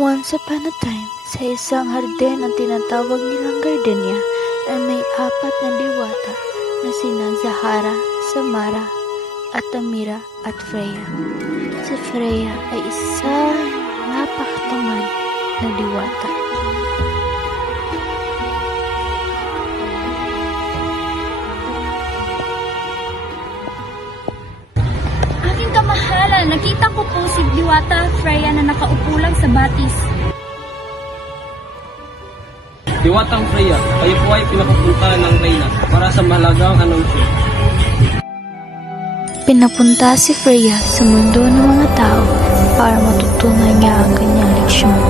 Once upon a time, sa isang hardin ang tinatawag nilang Gardenia ay may 4 na diwata na sina Zahara, Samara, at Amira at Freya. Si Freya ay isang napakatamad na diwata. Aking kamahalan, nakita ko po si Diwata Freya na nakaupo lang sa batis. Diwatang Freya, kayo po ay pinapupunta ng Reyna para sa mahalagang anunsyo. Pinapunta si Freya sa mundo ng mga tao para matutunan niya ang kanyang leksyon.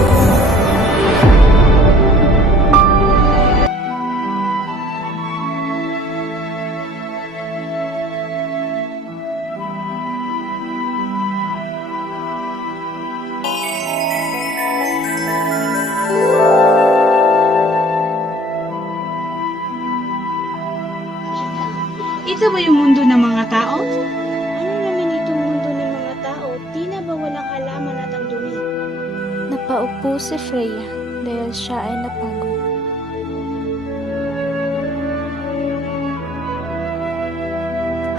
Ito ba yung mundo ng mga tao? Ano naman itong mundo ng mga tao? Di na ba walang halaman at ang dumi? Napaupo si Freya dahil siya ay napagod.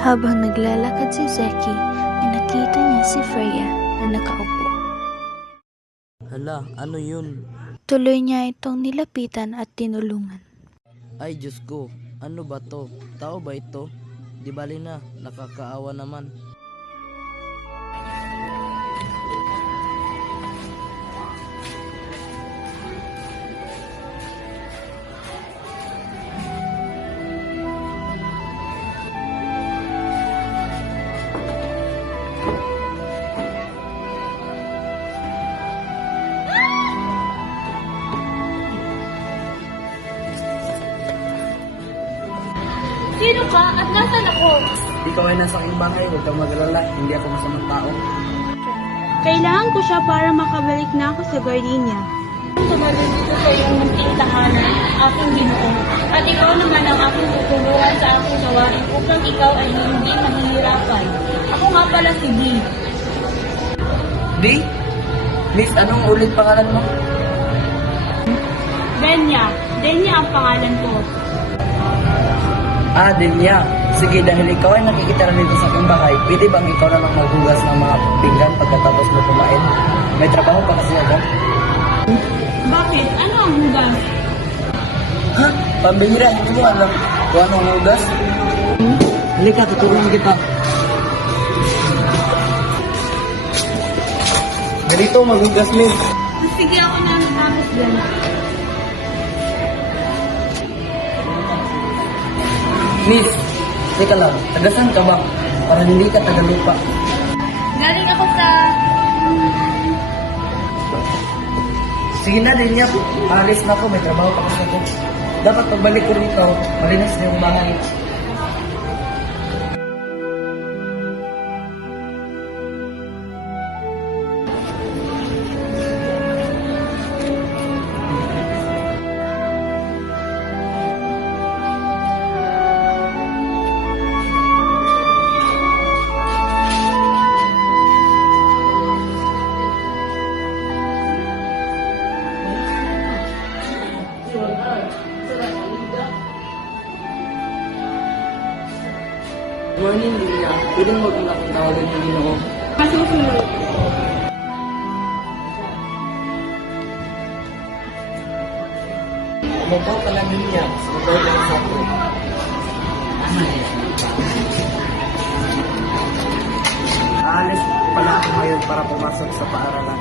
Habang naglalakad si Zeki, ay nakita niya si Freya na nakaupo. Hala, ano yun? Tuloy niya itong nilapitan at tinulungan. Ay, Diyos ko, ano ba to? Tao ba ito? Di bali na, nakakaawa naman. Sino ka at nasaan ako? Ikaw ay nasa aking bahay, huwag kang mag-alala, hindi ako masamang tao. Kailangan ko siya para makabalik na ako sa Gardenia. Tumalun dito sa iyong munting tahanan, aking Ginoo. At ikaw naman ang aking tutulungan sa aking gawain upang ikaw ay hindi mahihirapan. Ako nga pala si Dee. Di? Miss, anong ulit pangalan mo? Denya. Denya ang pangalan ko. Ah, Denya. Sige, dahil ikaw ay nakikita na dito sa aking bahay, pwede bang ikaw na lang maghugas ng mga pinggan pagkatapos mo kumain? May trabaho pa kasi ako. Bakit? Ano ang hugas? Ha? Pambihira, hindi mo alam kung anong hugas? Halika, tutulungan kita. Ganito, maghugas, Miss. Sige, ako na ang tapos dyan. Miss, teka lang, tagasan ka ba? Para hindi ka tagalupa. Galing ako sa... Sige na din niya, alis na ako, may trabaho pa kasi ako. Dapat pagbalik ko rito, malinis na yung bahay. Morning, Lilia. Pwede mo kung akong tawagan yung Ginoo. Masusunod. Umupo ka lang, Lilia. Sumunod lang sa ako. Aalis pala ako ngayon para pumasok sa paaralan.